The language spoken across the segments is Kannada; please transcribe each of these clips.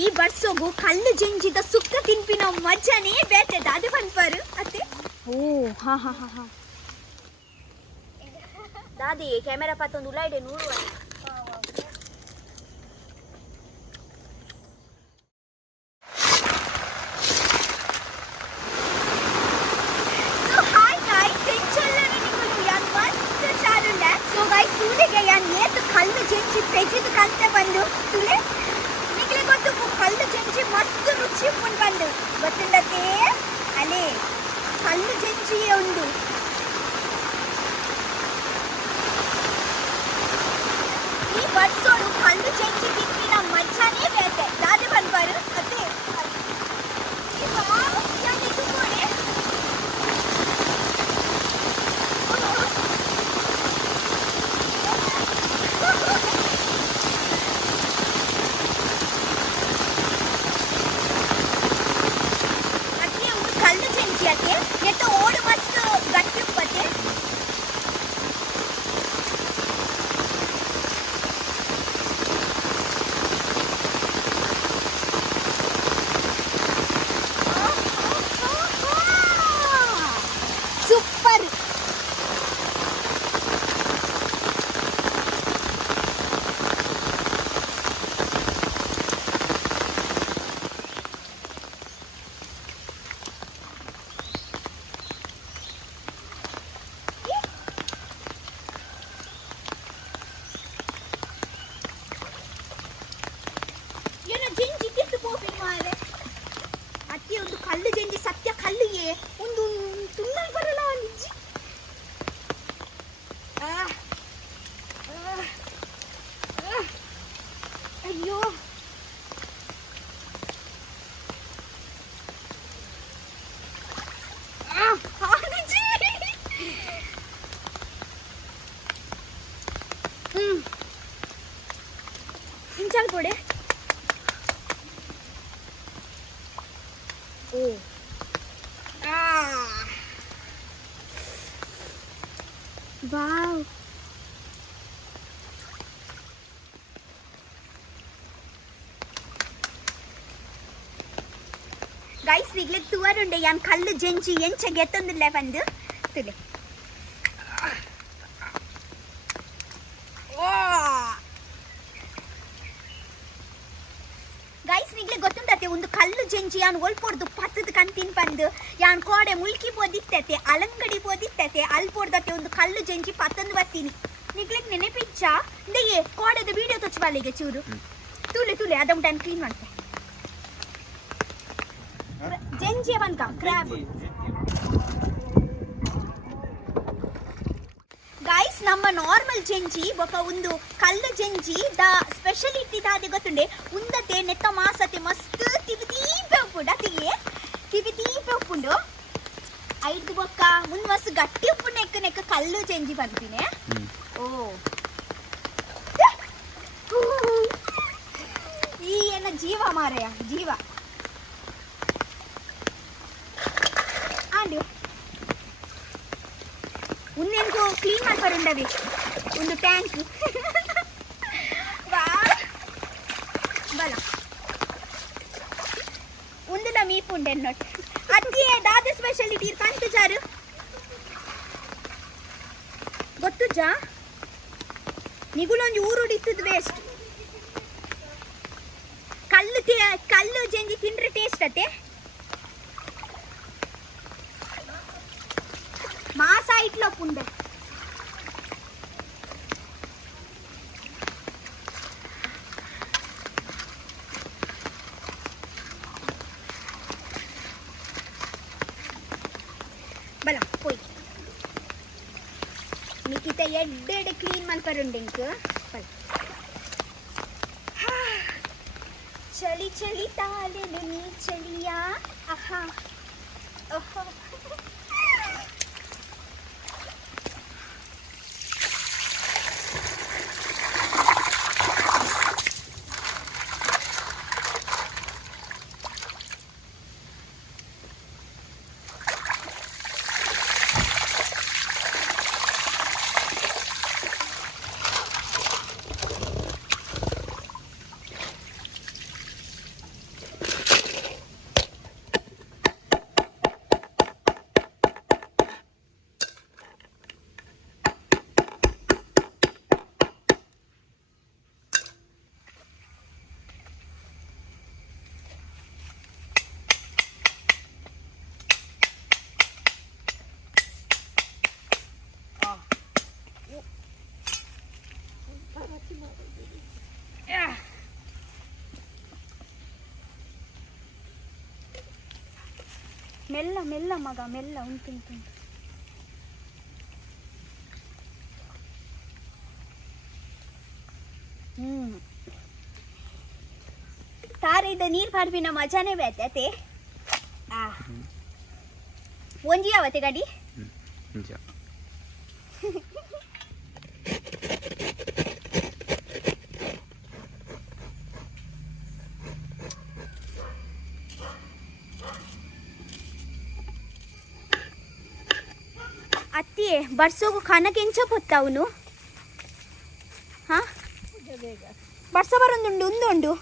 ಈ ಬರ್ಸೋಗು ಕಲ್ಲು ಜಂಜಿದ ಸುಕ್ಕ ತಿನ್ಪಿನ ಮಜಾನೇ ಬೇತೆ ದಾದೆ ಬಂದ್ಪಾರು ಅತ್ತೆ. ಓ ಹಾ ಹಾ ಹಾ ಹಾ ದಾದಿ ಕ್ಯಾಮೆರಾ ಪಾತೊಂದು ಉಲಾಯ್ಡೆ ನೋಡುವ. ಕಲ್ಲು ಜಂಜಿ ತೆಗೆದು ಕಂತೆ ಬಂದು ತುಳೆ ನಿಕ್ಲೆ ಗೊತ್ತು ಕಲ್ಲು ಜಂಜಿ ಮಸ್ತ್ ರುಚಿ ಉಪ್ಪುಂಡು ಬಂದು ಗೊತ್ತುಂಡತೆ ಅಲೆ ಕಲ್ಲು ಜಂಜಿಯೇ ಉಂಡು. ಈ ಬರ್ಸೋಡು ಕಲ್ಲು ಜಂಜಿ ತಿನ್ನಿನ ಮಜಾನೇ ಬೇತೆ ದಾದೆ ಬಂದ್ಬಾರು ಅದೇ ಓಡು ಮಸ್ತ್ ಗಟ್ಟಿ ಉಪ್ಪತ್ತೆ. ಸೂಪರ್. ಅತ್ತೆ ಒಂದು ಕಲ್ಲು ಜಂಜಿ ಸತ್ಯ ಕಲ್ಲಿಗೆ ಒಂದು ತುನ್ನಲ್ ಬರಲ್ಲ ನಿಜ್ಜಿ. ಅಯ್ಯೋ ಇಂಚಾಲ್ ಕೊಡೆ. ಓ ವಾವ್. ಗೈಸ್ ಈಗಲೇ ತೂವರುಂಡೆ ಯಾನ್ ಕಲ್ಲು ಜಂಜಿ ಎಂಚ ಗೆತ್ತೊಂದಿಲ್ಲ ಬಂದು ತುಲೆ. ಗೈಸ್ ನಿಗ್ಲೆ ಗೊತ್ತುಂಟತೆ ಒಂದು ಕಲ್ಲು ಜಂಜಿ ಯಾನ್ ಒಲ್ಪೊಡ್ದು ಪತ್ತದ ಕಂತಿನ್ ಬಂದು ಯಾನ್ ಕೋಡೆ ಮುಲ್ಕಿ ಬೋದಿತ್ತತೆ ಅಲಂಗಡಿ ಬೋದಿತ್ತತೆ ಅಲ್ಪೊಡ್ದತೆ ಒಂದು ಕಲ್ಲು ಜಂಜಿ ಪತ್ತಂದು ಬರ್ತೀನಿ ನಿಗ್ಲೆಗ್ ನೆನೆಪಿಚ್ಚ ಇಂದೆಯೇ ಕೋಡೆದ ವಿಡಿಯೋ ತೊಚ್ಚಬಾಲಿಗೆ ಚೂರು ತುಲೆ ತುಲೆ ಅದೊಂದು ಟೈಮ್ ಕ್ಲೀನ್ ಮಾಡ್ತೆ. ಜಂಜಿಯ ಬಂಕ ಕ್ರ್ಯಾಬ್. ಗೈಸ್ ನಮ್ಮ ನಾರ್ಮಲ್ ಜಂಜಿ ಬೊಕ ಒಂದು ಕಲ್ಲು ಜಂಜಿ ದ ಸ್ಪೆಷಲಿಟಿ ದಾದೆ ಗೊತ್ತುಂಡೆ ಉಂದತೆ ನೆತ್ತ ಮಾಸತೆ ಮಸ್ತ್ ತಿವಿದೀಪೆ ಉಪ್ಪುಂಡು ಅತಿಗೆ ತಿವಿದೀಪೆ ಉಪ್ಪುಂಡು ಐದು ಬೊಕ್ಕ ಮುಂದ್ ಮಸ್ತ್ ಗಟ್ಟಿ ಉಪ್ಪು ನೆಕ್ಕ ನೆಕ್ಕ ಕಲ್ಲು ಜಂಜಿ ಬಂದಿನೆ. ಓ ಈ ಏನ ಜೀವ ಮಾರೆಯ ಜೀವ ಆಂಡು ಉನ್ನೆಂಕು ಕ್ಲೀನ್ ಮಾಡ್ಬಾರುಂಡವಿ ಒಂದು ಟ್ಯಾಂಕ್ ಬಲ ಉಂದುಲ ಮೀಪುಂಡೆ ನೋಟ್ ಅದೇ ದಾದ ಸ್ಪೆಷಾಲಿಟಿ ಕಂತು ಜಾರು ಗೊತ್ತು ಜಾ ನಿಗುಲೊಂದು ಊರುಡಿತ್ತದ ವೇಸ್ಟ್ ಕಲ್ಲು ಜಂಜಿ ತಿಂಡ್ರೆ ಟೇಸ್ಟ್ ಅತ್ತೆ ಮಾಸ ಇಟ್ಲ ಪುಂಡೆ ಬಲ ಪೋಯ್ ಮಿಕ್ಕಿತ ಎಡ್ಡೆಡೆ ಕ್ಲೀನ್ ಮಲ್ಪರುಂಡೆಂಕ್ ಬಲ ಚಳಿ ಚಳಿ ತಾಲೆಲು ನೀ ಚಳಿಯ ಆಹಾ ಓಹೋ ಮೆಲ್ಲ ಮೆಲ್ಲ ಮಗ ಮೆಲ್ಲ ಉಂಟು. ತಾರಿದ ನೀರು ಪಾಡ್ಪಿನ ಮಜಾನೇ ಬೇತೆ ಒಂಜಿ ಯಾವತ್ತೆ ಗಾಡಿ ಅತ್ತಿ ಬರ್ಸೋಗು ಕನಕ್ಕೆ ಎಂಚ ಪೊತ್ತವನು ಹಾ ಬರ್ಸ ಬರೊಂದುಂಡು ಉಂದುಂಡು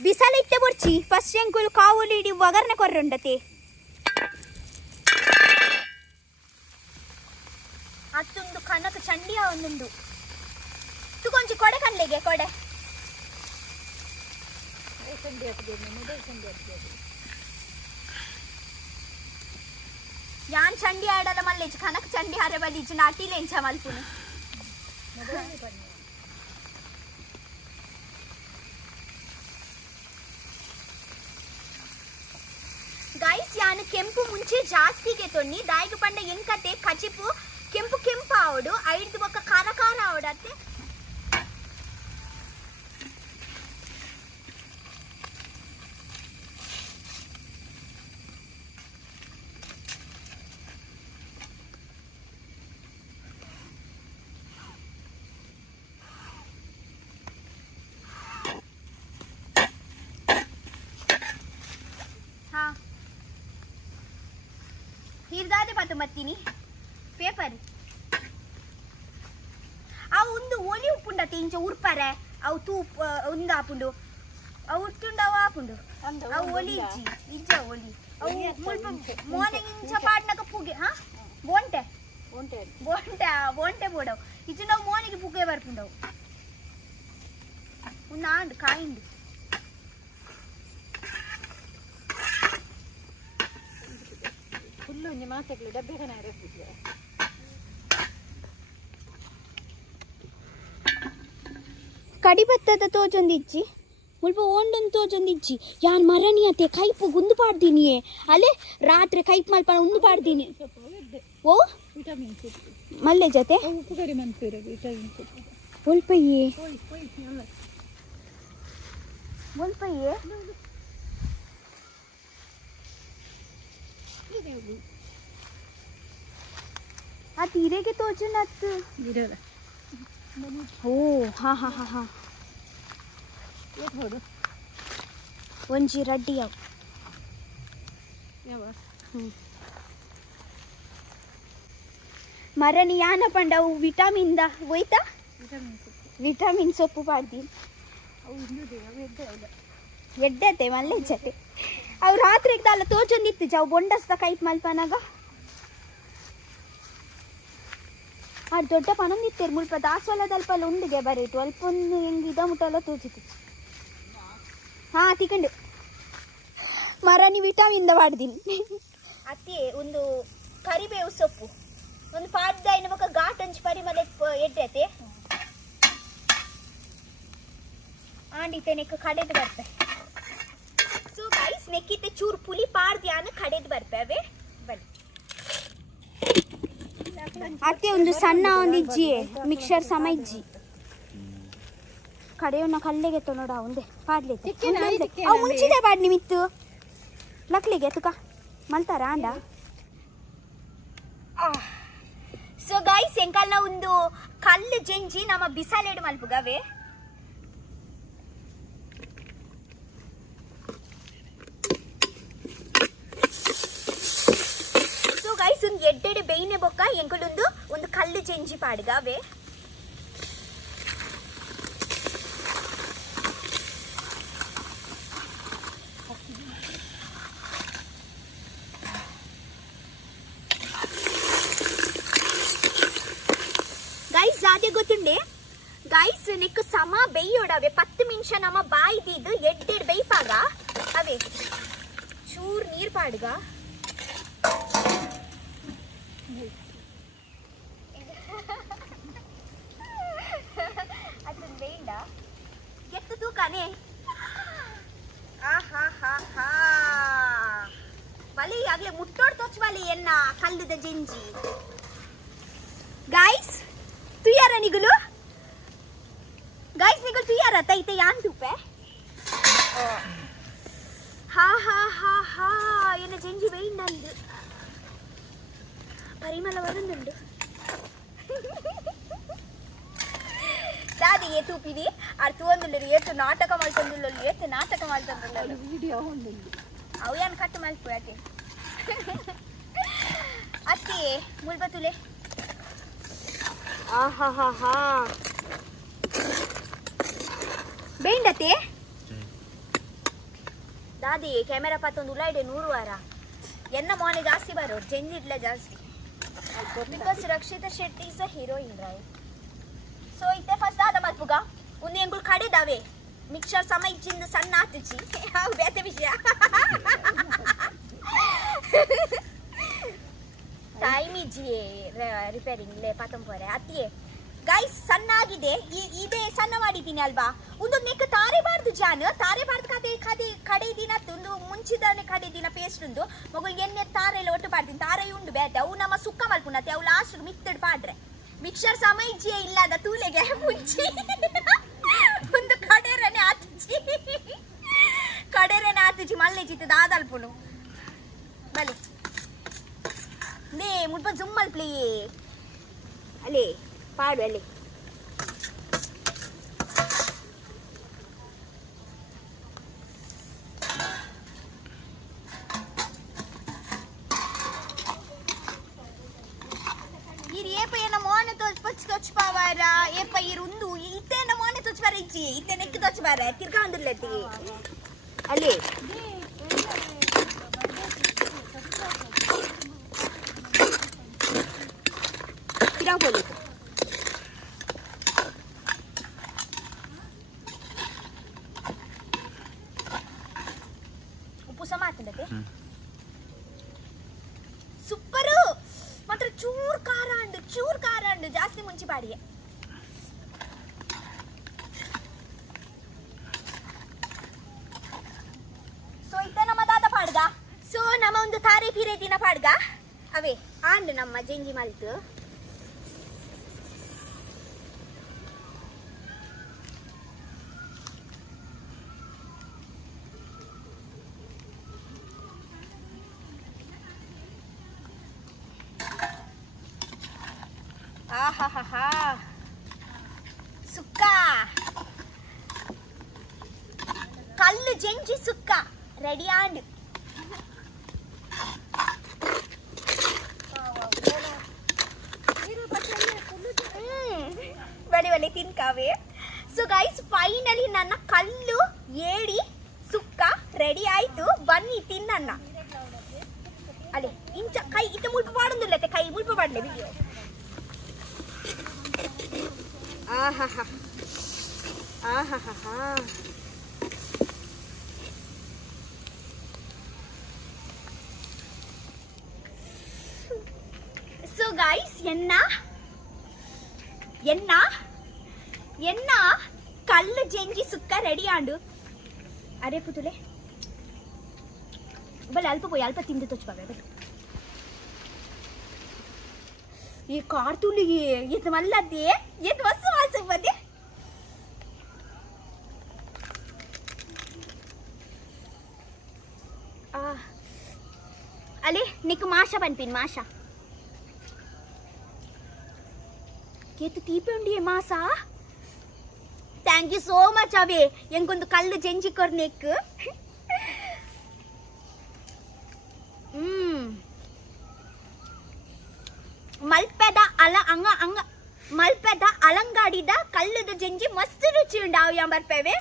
ಬಿಸಲ ಇತ್ತೆ ಬರ್ಚಿ ಫಸ್ಟ್ ಎಂಕುಲು ಕಾವುಲು ಇಡಿ ಒಗರ್ನೆ ಕೊರ್ರುಂಡತೆ ಅತ್ತೊಂದು ಕನಕ ಚಂಡಿಯ ಒಂದುಂಡು ತುಕೊಂಚಿ ಕೊಡೆ ಕಣ್ಲೆಗೆ ಕೊಡೆ ಯಾನ್ ಚಂಡಿ ಆಡಲ್ಲ ಮಲ್ಲೇಜ್ ಕನಕ ಚಂಡಿ ಹಾರೆ ಬಲೀಜ್ ನಾಟಿಲೆ ಎಂಚ ಮಲ್ಪುನು ಗೈಸ್ ಯಾನು ಕೆಂಪು ಮುಂಚೆ ಜಾಸ್ತಿಗೆ ತೊನ್ನಿ ದಾಯಿಗೆ ಪಂಡ ಎಂಕತೆ ಕಚಿಪು ಕೆಂಪು ಕೆಂಪು ಆವಡು ಐದು ಬೊಕ್ಕ ಖಾರ ಖಾರ ಆವಡತ್ತೆ ಹೀರ್ದಾದೆ ಪಾತು ಮತ್ತೀನಿ ಪೇಪರ್ ಅವು ಒಂದು ಒಲಿ ಉಪ್ಪುಂಡತ್ತೆ ಇಂಚ ಉರ್ಪರೆ ಅವು ತೂಪ್ ಒಂದು ಆಪುಂಡು ಅವು ಉಟ್ಟುಂಡು ಅವು ಆಪುಂಡು ಅವು ಒಲಿ ಇಜ್ಜಿ ಇಜ್ಜ ಒಲಿ ಅವು ಮುಲ್ಪ ಮೋನೆ ಇಂಚ ಪಾಡ್ನಕ ಪುಗೆ ಹಾ ಬೋಂಟೆ ಬೋಂಟೆ ಬೋಂಟೆ ಬೋಂಟೆ ಬೋಡವು ಇಜ್ಜು ನಾವು ಮೋನಿಗೆ ಪುಗೆ ಬರ್ಪುಂಡವು ಒಂದು ಆಂಡು ಕಾಯಿಂಡು ಫುಲ್ಲು ಮಾತೆಗಳು ಡಬ್ಬೆ ಕಡಿಬತ್ತದ ತೋಜೊಂದಿಜ್ಜಿ ಮುಲ್ಪ ಓಂಡೊಂದು ತೋಜೊಂದಿಜ್ಜಿ ಯಾನ್ ಮರಣಿ ಅತ್ತೆ ಕೈಪು ಗುಂದು ಪಾಡ್ದೀನಿಯೇ ಅಲ್ಲೇ ರಾತ್ರಿ ಕೈಪ್ ಮಲ್ಪ ಉಂದು ಪಾಡ್ದೀನಿ ಓ ಮಲ್ಲೆ ಜೊತೆ ಒಲ್ಪಯ್ಯೇ ಒಲ್ಪಯ್ಯೇ ಆ ತೀರೆಗೆ ತೋಜುನತ್ತು ಓ ಹಾ ಹಾ ಹಾ ಹಾ ಒಂಜಿ ರಡ್ಡಿ ಯಾವ ಮರಣಿ ಯಾನ ಪಂಡ ಅವು ವಿಟಮಿನ್ ದ ಹೋಯ್ತಾ ವಿಟಮಿನ್ ಸೊಪ್ಪು ಪಾಡ್ದಿ ಎಡ್ಡತೆ ಮಲ್ಲೆ ಜತೆ ಅವು ರಾತ್ರಿಗೆ ತಾಲ ತೋಜೊಂದಿತ್ತು ಜಾವು ಬೊಂಡಸ್ದ ಕೈಪ್ ಮಲ್ಪನಾಗ ಆ ದೊಡ್ಡ ಪನೊಂದಿತ್ತೇರು ಮುಲ್ಪ ದಾಸವಾಳದಲ್ಪಲ್ಲ ಉಂಡಿಗೆ ಬರೀತು ಅಲ್ಪ ಒಂದು ಹೆಂಗೆ ಇದ ಮುಟ್ಟಲ್ಲ ತೋಜಿತು ಹಾ ತಿಕಂಡು ಮರಣಿ ವಿಟಮಿನ್ ಪಾಡ್ದೀನಿ ಅತ್ತಿ ಒಂದು ಕರಿಬೇವು ಸೊಪ್ಪು ಒಂದು ಪಾಡ್ದ ಇನ್ನು ಮಕ್ಕ ಘಾಟ್ ಹಂಚಿ ಪರಿಮಳ ಎಡ್ಡತೆ ಆಂಡಿತೆ ನೆಕ್ ಕಡೆದು ಬರ್ತೆ ಸೊ ಗೈಸ್ ನೆಕ್ಕಿತ್ತೆ ಚೂರು ಪುಲಿ ಪಾಡ್ದ್ಯಾನ ಕಡೆದು ಬರ್ಪೇವೆ ಬನ್ನಿ ಅತ್ತೆ ಒಂದು ಸಣ್ಣ ಒಂದು ಇಜ್ಜಿ ಮಿಕ್ಸರ್ ಸಮ ಇಜ್ಜಿ ಕಡೆಯನ್ನ ಕಲ್ಲೆಗೆ ನೋಡ ಒಂದೇ ಪಾಡ್ಲಿಕ್ಕೆ ಅವು ಮುಂಚಿದೆ ಪಾಡ್ನಿ ಮಿತ್ತು ಲಕ್ಲಿಗೆ ತುಕ ಮಲ್ತಾರ ಆಂಡ ಸೊ ಗೈಸ್ ಎಂಕಲ್ನ ಒಂದು ಕಲ್ಲು ಜೆಂಜಿ ನಮ್ಮ ಬಿಸಾಲೇಡು ಮಲ್ಪುಗವೆ ಗೈಸ್ ಒಂದು ಎಡ್ಡೆಡೆ ಬೇಯ್ನೆ ಬೊಕ್ಕ ಎಂಕಲೊಂದು ಒಂದು ಕಲ್ಲು ಜೆಂಜಿ ಪಾಡ್ಗಾವೆ ಗೈಸ್ ಅದೇ ಗೊತ್ತುಂಡೆ ಗೈಸ್ ನೆಕ್ ಸಮ ಬೇಯೋಡವೆ 10 ನಿಮಿಷ ನಮ್ಮ ಬಾಯ್ದಿದ್ದು ಎಡ್ಡೆಡ್ ಬೇಯ್ಪಾಗ ಅವೇ ಚೂರ್ ನೀರ್ ಪಾಡ್ಗ ಅದನ್ನ ಬೇಡ ಎತ್ತು ತೂಕನೇ ಬಲಿ ಆಗ್ಲೇ ಮುಟ್ಟೋಡ್ ತೊಚ್ಚ ಬಲಿ ಎನ್ನ ಕಲ್ಲುದ ಜೆಂಜಿ ಗೈಸ್ ತುಯಾರ ನಿಗುಲು ಗೈಸ್ ನಿಗುಲು ತುಯಾರ ತೈತೆ ಯಾನ್ ತುಪ್ಪೆ ಹಾ ಹಾ ಹಾ ಹಾ ಎನ್ನ ಜೆಂಜಿ ಬೇಯಿಂಡಂದು ಪರಿಮಳ ವರುಂದುಂಡು ದಾದಿಗೆ ತೂಪಿಡಿ ಅರ್ಥ ಒಂದುಂಡು ಏತು ನಾಟಕ ಮಾಡ್ತಂದುಳ್ಳು ಏತು ನಾಟಕ ಮಾಡ್ತಂದುಳ್ಳು ವಿಡಿಯೋ ಒಂದುಂಡು ಅವು ಏನು ಕಟ್ಟು ಮಲ್ಪು ಅತ್ತೆ ಅತ್ತಿ ಮುಲ್ಬತುಲೆ ಆಹಾ ಹಾ ಹಾ ಬೇಂಡತೆ ದಾದಿ ಕ್ಯಾಮೆರಾ ಪತ್ತೊಂದು ಉಲಾಯ್ಡೆ 100 ವಾರ ಎನ್ನ ಮೋನೆ ಜಾಸ್ತಿ ಬರೋರು ಜೆಂಜಿಡ್ಲೆ ಜಾಸ್ತಿ because Rakshita Shetty is a heroine right so ಇತ್ತೆ ಫಸ್ಟ್ ಆದ ಮಲ್ಪುಗ ಒಂದು ಎಂಗುಳು ಕಡೆದಾವೆ ಮಿಕ್ಸರ್ ಸಮಯ ಇಚ್ಚಿಂದ ಸಣ್ಣ ಆತುಚಿ ಅವು ಬೇತೆ ವಿಷಯ ಟೈಮ್ ಇಜ್ಜಿಯೇ ರಿಪೇರಿಂಗ್ ಲೇ ಪತ್ತಂಪೋರೆ ಅತ್ತಿಯೇ ಗೈಸ್ ಸಣ್ಣ ಆಗಿದೆ ಇದೇ ಸಣ್ಣ ಮಾಡಿದ್ದೀನಿ ಅಲ್ವಾ ಒಂದು ನೆಕ್ ತಾರೆಬಾರ್ದು ಜಾನ್ ತಾರೆಬಾರ್ದು ಕಡೆ ದಿನ ಒಂದು ಮುಂಚಿದಾನೆ ಕಡೆ ದಿನ ಪೇಸ್ಟ್ ಉಂದು ಮಗುಳಿಗೆ ಎಣ್ಣೆ ತಾರೆ ಎಲ್ಲ ಒಟ್ಟು ಪಾಡ್ತೀನಿ ತಾರೆ ಉಂಡು ಬೇತೆ ಅವು ನಮ್ಮ ಸುಕ್ಕ ಮಲ್ಪುನತ್ತೆ ಅವು ಲಾಸ್ಟ್ ಮಿಕ್ತಡ್ ಪಾಡ್ರೆ ಮಿಕ್ಸರ್ ಸಮಯ ಇಜ್ಜಿಯೇ ಇಲ್ಲದ ತೂಲೆಗೆ ಮುಂಚಿ ಒಂದು ಕಡೆರನೆ ಆತುಚಿ ಮಲ್ಲೆ ಚಿತ್ತ ದಾದಲ್ಪುನು ಬಲಿ ನೇ ಮುಲ್ಪ ಜುಮ್ಮಲ್ ಪ್ಲೇ ಅಲ್ಲೇ ಪಾಡು ಅಲ್ಲೇ ಇರು ಏಪ ಏನ ಮೋನೆ ತೊಚ್ಪಾವಾರ ಏಪ ಇರುಂದು ಇತ್ತೇನ ಮೋನೆ ತೊಚ್ಪಾರ ಇಚ್ಚಿ ಇತ್ತೆ ನೆಕ್ ತೊಚ್ಪಾರ ತಿರ್ಕಾಂದುರ್ಲೆತ್ತಿ ಅಲ್ಲೇ ತಿರಾಗೋಲಿ ಉಪ್ಪು ಸಮ ಹಾಕಿಂದಕ್ಕೆ ಸೂಪರು ಮಾತ್ರ ಚೂರ್ ಖಾರ ಅಂಡು ಜಾಸ್ತಿ ಮುಂಚಿ ಬಾಡಿಗೆ ಸೊ ಇತ್ತ ನಮ್ಮ ದಾದ ಪಾಡ್ಗ ಸೊ ನಮ್ಮ ಒಂದು ತಾರೆ ಪೀರೆ ದಿನ ಪಾಡ್ಗ ಅವೇ ಆಂಡ್ ನಮ್ಮ ಜೆಂಜಿ ಮಲ್ತು ಆಹಾಹಾ ಸುಕ್ಕ ಕಲ್ಲು ಜೆಂಜಿ ಸುಕ್ಕ ರೆಡಿ ಆಂಡ್ ಬಡಿ ಬಲಿ ತಿನ್ಕಾವೆ ಸೊ ಗೈಸ್ ಫೈನಲಿ ನನ್ನ ಕಲ್ಲು ಏಡಿ ಸುಕ್ಕ ರೆಡಿ ಆಯ್ತು ಬನ್ನಿ ತಿನ್ನಣ್ಣ ಅಲ್ಲೇ ಇಂಚ ಕೈ ಇತ್ತ ಮುಲ್ಪ ಪಾಡೊಂದಿಲ್ಲತ್ತೆ ಕೈ ಮುಲ್ಪ ಪಾಡ್ಲೆ ವಿಡಿಯೋ ಆಹಾಹಾ ಆಹಾಹಾ ಸೊ ಗೈಸ್ ಎನ್ನ ಕಲ್ಲು ಜೆಂಜಿ ಸುಕ್ಕ ರೆಡಿ ಆಂಡು ಅರೆ ಪುತುಲೆ ಬಲೆ ಅಲ್ಪ ತಿಂದು ತೊಚ್ಪಾಗ ಬಲೆ ಈ ಕಾರ್ತುಲಿಗೆ ಎತ್ತು ಮಲ್ಲದ್ದೆ ಎತ್ತು ವಸ್ತು ವಾಸಕ್ಕೆ ಬದ್ದೆ ಅಲ್ಲಿ ನಿಕ್ ಮಾಷ ಪನ್ಪಿನ್ ಮಾಷ ಕೇತು ತೀಪೆ ಉಂಡಿಯೇ ಮಾಸ ಥ್ಯಾಂಕ್ ಯು ಸೋ ಮಚ್ ಅವೇ ಎಂಗೊಂದು ಕಲ್ಲು ಜೆಂಜಿ ಕೊರ್ನೆಕ್ ಮಲ್ಪೆದ ಮಲ್ಪೆದ ಅಲಂಗಾಡಿದ ಕಲ್ಲುದ ಜೆಂಜಿ ಮಸ್ತ್ ರುಚಿ ಉಂಡು ಅವು ಬರ್ಪೇವೆ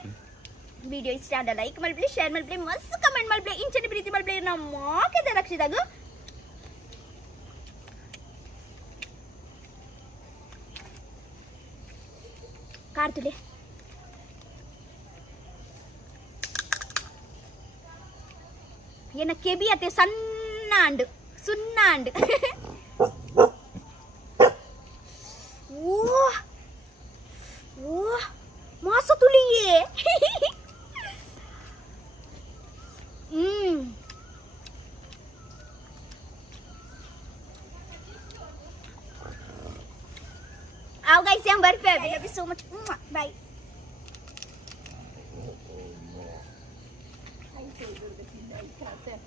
ವಿಡಿಯೋ ಇಷ್ಟ ಆದ ಲೈಕ್ ಮಲ್ಪ್ಲಿ ಶೇರ್ ಮಲ್ಪ್ಲಿ ಮಸ್ತ್ ಕಮೆಂಟ್ ಮಲ್ಪ್ಲಿ ಇಂಚನೆ ಪ್ರೀತಿ ಮಲ್ಪ್ಲಿ ನಮ್ಮ ಮಾಕೆದ ರಕ್ಷಿದಾಗ ಕಾರ್ತಿಲೆ ಏನ ಕೆಬಿ ಅತ್ತೆ ಸಣ್ಣ ಅಂಡು ಸುಣ್ಣ ಅಂಡು ಓ ಓ ಮಾಸ ತುಳಿಯೇ so much. Bye. I say,